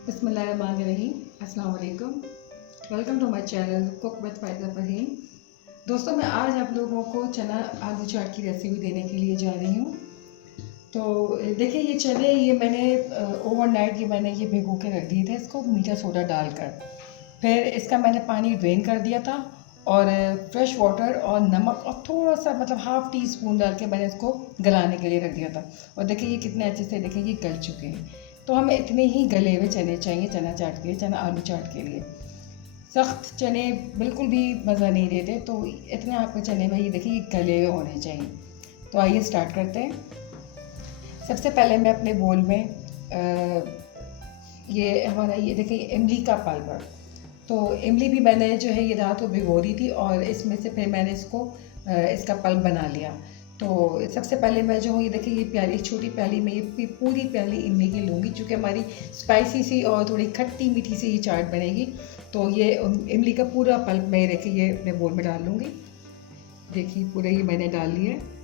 बिस्मिल्लाहिर्रहमानिर्रहीम। अस्सलाम वालेकुम। Welcome to my channel cook with Faiza Fahim. दोस्तों, मैं आज आप लोगों को चना आलू चाट की रेसिपी देने के लिए जा रही हूँ। तो देखिए, ये चने ये मैंने ओवरनाइट मैंने ये भिगो के रख दिए थे इसको मीठा सोडा डालकर। फिर इसका मैंने पानी ड्रेन कर दिया था और फ्रेश वाटर और नमक और थोड़ा सा हाफ़ टी स्पून डाल के मैंने इसको गलाने के लिए रख दिया था। और देखिए ये कितने अच्छे से देखिए ये गल चुके हैं। तो हमें इतने ही गले हुए चने चाहिए चना चाट के लिए, चना आलू चाट के लिए। सख्त चने बिल्कुल भी मज़ा नहीं देते, तो इतने आपके चने में ये देखिए ये गले हुए होने चाहिए। तो आइए स्टार्ट करते हैं। सबसे पहले मैं अपने बोल में ये हमारा ये देखिए इमली का पल्प है। तो इमली भी मैंने जो है ये रात को भिगो दी थी और इसमें से फिर मैंने इसका पल्प बना लिया। तो सबसे पहले मैं जो हूँ ये देखिए ये प्याली छोटी प्याली में ये पूरी प्याली इमली की लूँगी, क्योंकि हमारी स्पाइसी सी और थोड़ी खट्टी मीठी सी ये चाट बनेगी। तो ये इमली का पूरा पल्प मैं देखिए ये अपने बोल में डाल लूँगी। देखिए पूरा ये मैंने डाल लिया है।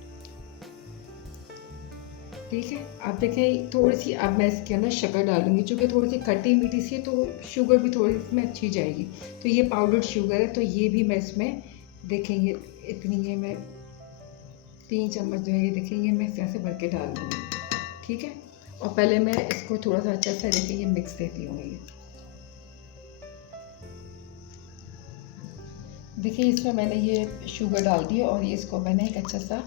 ठीक है, अब देखें थोड़ी सी अब मैं इसके अंदर शक्कर डालूंगी, क्योंकि थोड़ी सी खट्टी मीठी सी है तो शुगर भी थोड़ी इसमें अच्छी जाएगी। तो ये पाउडर्ड शुगर है, तो ये भी मैं इसमें देखें ये इतनी ये मैं 3 चम्मच जो है ये देखें ये मैं कैसे भर के डाल दूँगी। ठीक है, और पहले मैं इसको थोड़ा सा अच्छा सा देखें ये मिक्स देती हूँ। ये देखिए इसमें मैंने ये शुगर डाल दी और ये इसको मैंने एक अच्छा सा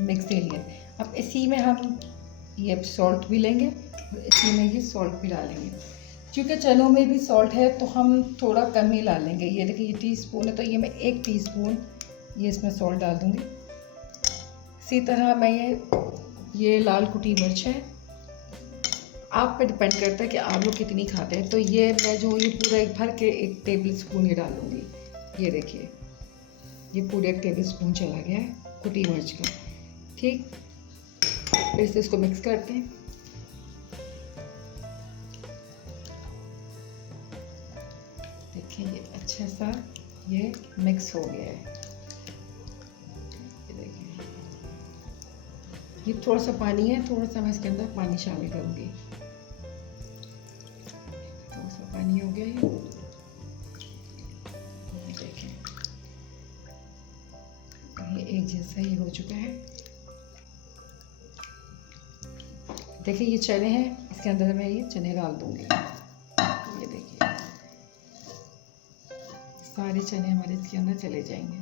मिक्स दे लिया। अब इसी में हम ये सॉल्ट भी लेंगे और इसी में ये सॉल्ट भी डालेंगे। क्योंकि चनों में भी सॉल्ट है तो हम थोड़ा कम ही डालेंगे। ये देखिए ये टीस्पून है, तो ये मैं 1 टीस्पून ये इसमें सॉल्ट डाल दूँगी। इसी तरह मैं ये लाल कुटी मिर्च है, आप पे डिपेंड करता है कि आप लोग कितनी खाते हैं। तो ये मैं जो ये पूरा एक भर के 1 टेबल स्पून ये डालूँगी। ये देखिए ये पूरे 1 टेबल स्पून चला गया है कुटी मिर्च का। ठीक, फिर से इसको मिक्स करते हैं। देखिए ये अच्छा सा ये मिक्स हो गया है। ये देखिए ये थोड़ा सा पानी है, थोड़ा सा मैं इसके अंदर पानी शामिल करूँगी। थोड़ा सा पानी हो गया ये देखें ये एक जैसा ही हो चुका है। देखिए ये चने हैं, इसके अंदर मैं ये चने डाल दूँगी। ये देखिए सारे चने हमारे इसके अंदर चले जाएंगे।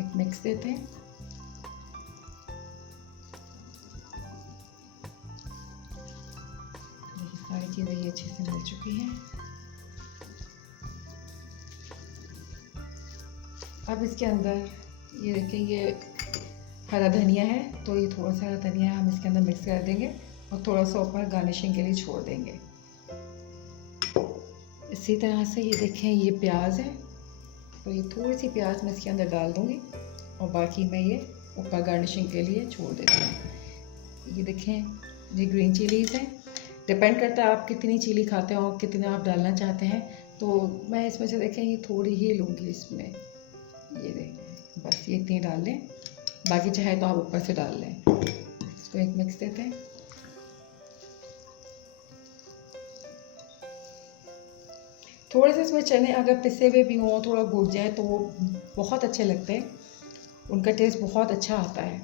एक मिक्स देते हैं। सारी चीज़ें ये अच्छे से मिल चुकी हैं। अब इसके अंदर ये देखिए ये हरा धनिया है, तो ये थोड़ा सा हरा धनिया हम इसके अंदर मिक्स कर देंगे और थोड़ा सा ऊपर गार्निशिंग के लिए छोड़ देंगे। इसी तरह से ये देखें ये प्याज है, तो ये थोड़ी सी प्याज मैं इसके अंदर डाल दूँगी और बाकी मैं ये ऊपर गार्निशिंग के लिए छोड़ देती हूँ। ये देखें ये ग्रीन चिलीज़ हैं, डिपेंड करता है आप कितनी चिली खाते हो और कितना आप डालना चाहते हैं। तो मैं इसमें से देखें ये थोड़ी ही लूँगी इसमें। ये देखें बस ये इतनी डाल लें, बाकी चाहे तो आप ऊपर से डाल लें। इसको एक मिक्स देते हैं। थोड़े से इसमें चने अगर पिसे हुए भी हों, थोड़ा घुट जाए तो वो बहुत अच्छे लगते हैं, उनका टेस्ट बहुत अच्छा आता है।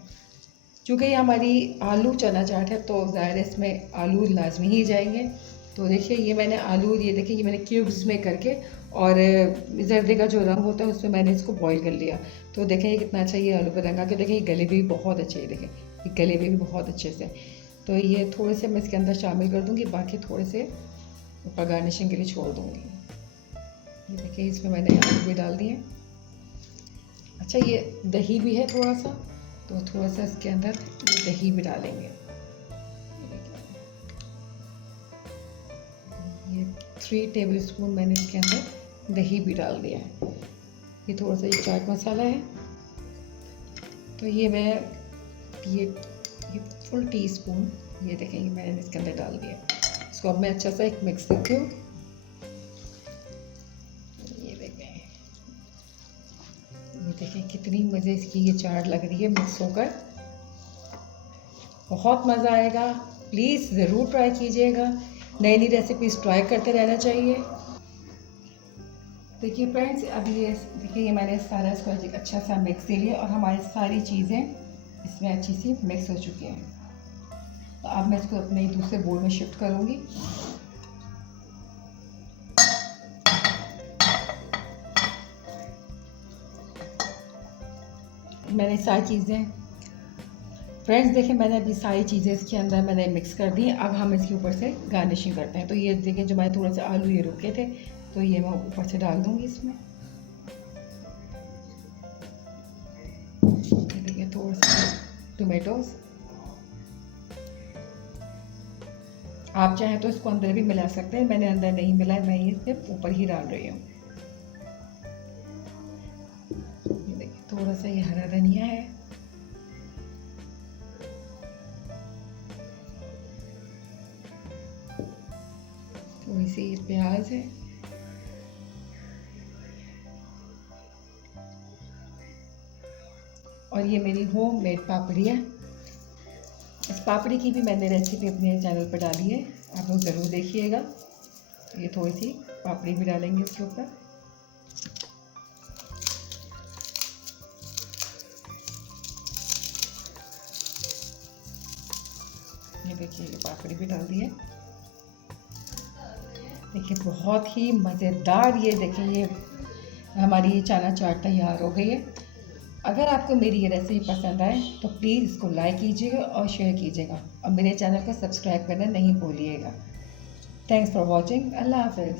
क्योंकि ये हमारी आलू चना चाट है तो ज़ाहिर इसमें आलू लाजमी ही जाएंगे। तो देखिए ये मैंने आलू ये देखिए ये मैंने क्यूब्स में करके और जर्दे का जो रंग होता है उसमें मैंने इसको बॉईल कर लिया। तो देखें ये कितना अच्छा ये आलू का रंग आ के देखिए ये गले भी बहुत अच्छे, देखें ये गले भी बहुत अच्छे से। तो ये थोड़े से मैं इसके अंदर शामिल कर दूँगी, बाकी थोड़े से ऊपर गार्निशिंग के लिए छोड़ दूँगी। ये देखिए इसमें मैंने आलू भी डाल दिए। अच्छा ये दही भी है थोड़ा सा, तो थोड़ा सा इसके अंदर ये दही भी डालेंगे। ये 3 टेबल स्पून मैंने इसके अंदर दही भी डाल दिया है। ये थोड़ा सा ये चाट मसाला है, तो ये मैं ये फुल टीस्पून ये देखें ये मैंने इसके अंदर डाल दिया। इसको अब मैं अच्छा सा एक मिक्स देती हूँ। ये देखें कितनी मज़े इसकी ये चाट लग रही है मिक्स होकर। बहुत मज़ा आएगा। प्लीज़ ज़रूर ट्राई कीजिएगा। नई नई रेसिपीज़ ट्राई करते रहना चाहिए। देखिए फ्रेंड्स, अभी ये देखिए ये मैंने सारा इसको अच्छा सा मिक्स दे लिया और हमारी सारी चीज़ें इसमें अच्छी सी मिक्स हो चुकी हैं। तो अब मैं इसको अपने दूसरे बोल में शिफ्ट करूँगी। मैंने सारी चीज़ें फ्रेंड्स देखिए मैंने अभी सारी चीज़ें इसके अंदर मैंने मिक्स कर दी। अब हम इसके ऊपर से गार्निशिंग करते हैं। तो ये देखिए जो मैंने थोड़ा सा आलू ये रुके थे, तो ये मैं ऊपर से डाल दूँगी इसमें। ये देखिए थोड़ा सा टोमेटोज़, आप चाहें तो इसको अंदर भी मिला सकते हैं। मैंने अंदर नहीं मिलाया, मैं ये सिर्फ ऊपर ही डाल रही हूँ। ये देखिए थोड़ा सा ये हरा धनिया है, थोड़ी सी ये प्याज है, और ये मेरी होम मेड पापड़ी है। इस पापड़ी की भी मैंने रेसिपी अपने चैनल पर डाली है, आप लोग ज़रूर देखिएगा। तो ये थोड़ी सी पापड़ी भी डालेंगे इसके ऊपर। ये देखिए ये पापड़ी भी डाल दी है। देखिए बहुत ही मज़ेदार ये देखिए ये हमारी चना चाट तैयार हो गई है। अगर आपको मेरी ये रेसिपी पसंद आए तो प्लीज़ इसको लाइक कीजिएगा और शेयर कीजिएगा और मेरे चैनल को सब्सक्राइब करना नहीं भूलिएगा। Thanks for watching. अल्लाह हाफ़िज़।